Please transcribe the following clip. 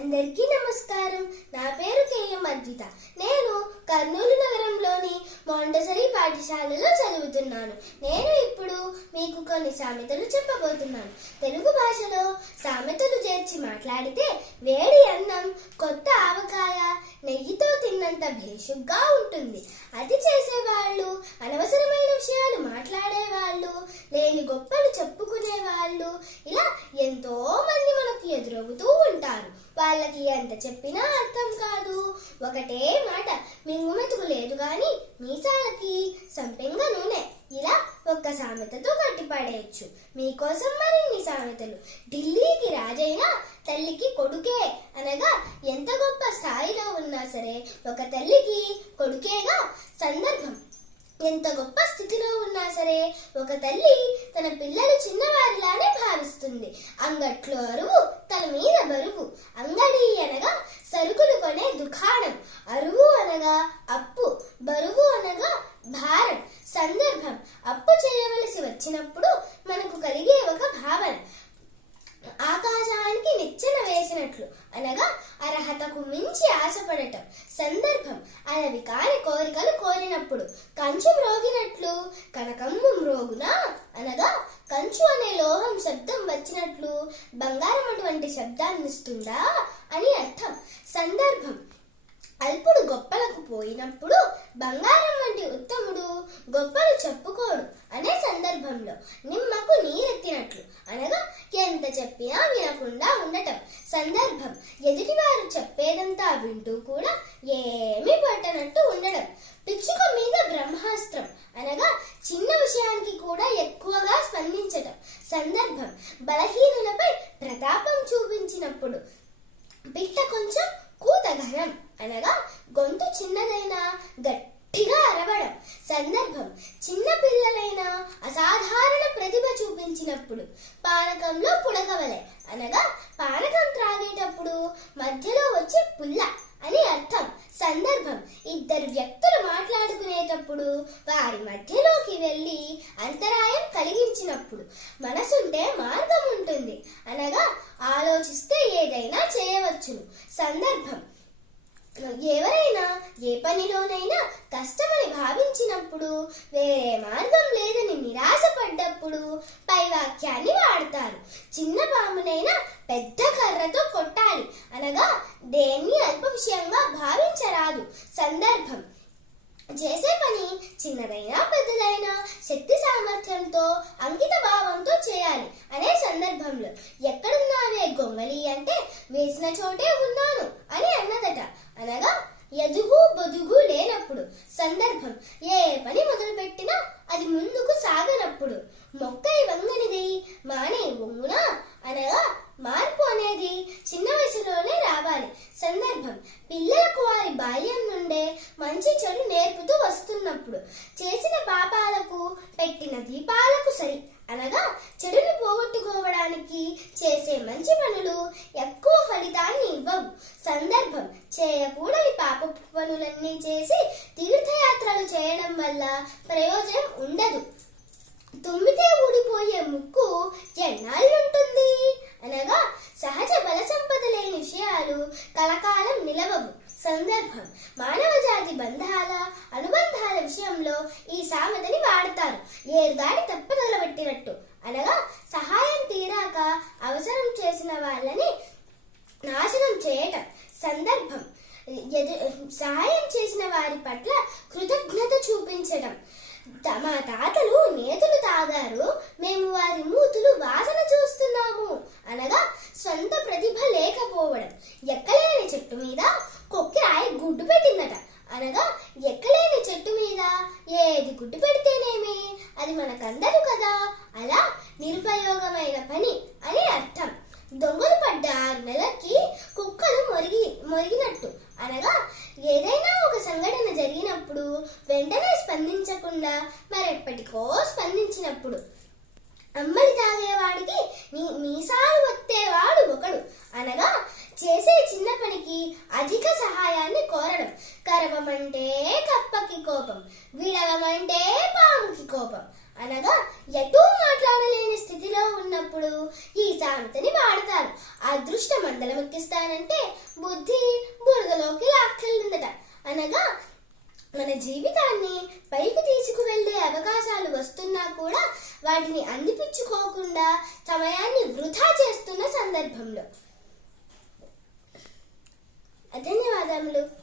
అందరికీ నమస్కారం. నా పేరు కేఎం అర్జిత. నేను కర్నూలు నగరంలోని మాంటెసరీ పాఠశాలలో చదువుతున్నాను. నేను ఇప్పుడు మీకు కొన్ని సామెతలు చెప్పబోతున్నాను. తెలుగు భాషలో సామెతలు చేర్చి మాట్లాడితే వేడి అన్నం కొత్త ఆవకాయ నెయ్యితో తిన్నంత భేషుగ్గా ఉంటుంది. అది చేసేవాళ్ళు, అనవసరమైన విషయాలు మాట్లాడేవాళ్ళు, లేని గొప్పలు చెప్పుకునేవాళ్ళు, ఇలా ఎంతో మంది మనకు ఎదురవుతూ ఉంటారు. వాళ్ళకి ఎంత చెప్పినా అర్థం కాదు. ఒకటే మాట, మింగుమెతుకు లేదు గాని మీసాలకి సంపెంగ నూనె. ఇలా ఒక్క సామెతతో కట్టిపడేయచ్చు. మీకోసం మరిన్ని సామెతలు. ఢిల్లీకి రాజైనా తల్లికి కొడుకే అనగా ఎంత గొప్ప స్థాయిలో ఉన్నా సరే ఒక తల్లికి కొడుకేగా. సందర్భం, ఎంత గొప్ప స్థితిలో ఉన్నా సరే ఒక తల్లి తన పిల్లలు చిన్నవారిలానే భావిస్తుంది. అంగట్లో అరువు, తల మీద బరువు. అంగడి అనగా సరుకులు కొనే దుకాణం. అరువు అనగా అప్పు, బరువు అనగా భారం. సందర్భం, అప్పు చేయవలసి వచ్చినప్పుడు మనకు కలిగే ఒక భావన. ఆకాశానికి నిచ్చెన వేసినట్లు అనగా అర్హతకు మించి ఆశపడటం. సందర్భం, అలవి కాని కోరికలు కోరినప్పుడు. కంచు మ్రోగినట్లు కనకమ్ము మ్రోగునా అనగా కంచు అనే లోహం శబ్దం వచ్చినట్లు బంగారం అటువంటి శబ్దాన్ని ఇస్తుందా అని అర్థం. సందర్భం, అల్పుడు గొప్పలకు పోయినప్పుడు బంగారం వంటి ఉత్తముడు గొప్పలు చెప్పుకోడు అనే సందర్భంలో. నిమ్మకు నీరెత్తినట్లు అనగా ఎంత చెప్పినా వినకుండా ఉండటం. సందర్భం, ఎదుటివారు చెప్పేదంతా వింటూ కూడా ఏమీ పట్టనట్టు ఉండడం. పిచ్చుక మీద బ్రహ్మాస్త్రం అనగా చిన్న విషయానికి కూడా ఎక్కువగా స్పందించటం. సందర్భం, బలహీనులపై ప్రతాపం చూపించినప్పుడు. పిట్ట కొంచెం కూత ఘనం అనగా గొంతు చిన్నదైనా గట్టిగా అరవడం. సందర్భం, చిన్న పిల్లలైనా అసాధారణ ప్రతిభ చూపించినప్పుడు. పానకంలో పుడకవలె అనగా పానకం త్రాగేటప్పుడు మధ్యలో వచ్చే పుల్ల అని అర్థం. సందర్భం, ఇద్దరు వ్యక్తులు మాట్లాడుకునేటప్పుడు వారి మధ్యలోకి వెళ్ళి అంతరాయం కలిగించినప్పుడు. మనసుంటే మార్గం ఉంటుంది అనగా ఆలోచిస్తే ఏదైనా చేయవచ్చును. సందర్భం, ఎవరైనా ఏ పనిలోనైనా కష్టమని భావించినప్పుడు, వేరే మార్గం లేదని నిరాశపడ్డప్పుడు పై వాక్యాన్ని వాడతారు. చిన్న పామునైనా పెద్ద కర్రతో కొట్టాలి అనగా దేన్ని అల్ప విషయంగా భావించరాదు. సందర్భం, చేసే పని చిన్నదైనా పెద్దదైనా శక్తి సామర్థ్యంతో అంకిత భావంతో చేయాలి అనే సందర్భంలో. ఎక్కడున్నావే గొంగలి అంటే వేసిన చోటే ఉన్నాను అని అన్నదట అనగా ఎదుగు బొదుగు లేనప్పుడు. సందర్భం, ఏ పని మొదలుపెట్టినా అది ముందుకు సాగనప్పుడు. మొక్కై వంగనిది మానే వంగునా అనగా మార్పు అనేది చిన్న వయసులోనే రావాలి. సందర్భం, పిల్లలకు వారి బాల్యం నుండే మంచి చెడు నేర్పుతూ వస్తున్నప్పుడు. చేసిన పాపాలకు పెట్టిన దీపాలకు సరి అనగా చెడుని పోగొట్టుకోవడానికి చేసే మంచి పనులు ఎక్కువ ఫలితాన్ని ఇవ్వవు. సందర్భం, చేయకూడని పాప పనులన్నీ చేసి తీర్థయాత్రలు చేయడం వల్ల ప్రయోజనం ఉండదు. తుమ్మితే ఊడిపోయే ముక్కు ఎన్నాళ్ళుంటుంది అనగా సహజ బల సంపద లేని విషయాలు కలకాలం నిలవవు. సందర్భం, మానవ జాతి బంధాల అనుబంధాల విషయంలో ఈ సామెతని వాడతారు. ఏరుదాడి తప్పదలబెట్టినట్టు అనగా సహాయం తీరాక అవసరం చేసిన వాళ్ళని నాశనం చేయటం. సందర్భం, సహాయం చేసిన వారి పట్ల కృతజ్ఞత చూపించటం. మా తాతలు నేతులు తాగారు, మేము వారి మూతులు వాసన చూస్తున్నాము అనగా సొంత ప్రతిభ లేకపోవడం. ఎక్కలేని చెట్టు మీద కొక్కిరాయి గుడ్డు పెట్టిందట అనగా ఎక్కలేని చెట్టు మీద ఏది గుడ్డు పెడితేనేమి, అది మనకందరు కదా, అలా నిరుపయోగమైన పని అని అర్థం. దొంగలు పడ్డ 6 నెలలకి కుక్కలు మొరిగినట్టు అనగా ఏదైనా ఒక సంఘటన జరిగినప్పుడు వెంటనే స్పందించకుండా మరెప్పటికో స్పందించినప్పుడు. అమ్మడి తాగేవాడికి మీసాలు వత్తేవాడు ఒకడు అనగా చేసే చిన్న పనికి అధిక సహాయాన్ని కోరడం. కరవమంటే కప్పకి కోపం, విడవమంటే పాముకి కోపం అనగా ఎటూ మాట్లాడలేని స్థితిలో ఉన్నప్పుడు ఈ సామెతని వాడతారు. అదృష్టం మందలమెక్కిస్తానంటే అంటే బుద్ధి బురదలోకి లాక్కెళ్ళిందట. అనగా మన జీవితాన్ని పైకి తీసుకువెళ్లే అవకాశాలు వస్తున్నా కూడా వాటిని అందిపుచ్చుకోకుండా సమయాన్ని వృధా చేస్తున్న సందర్భంలో. ధన్యవాదములు.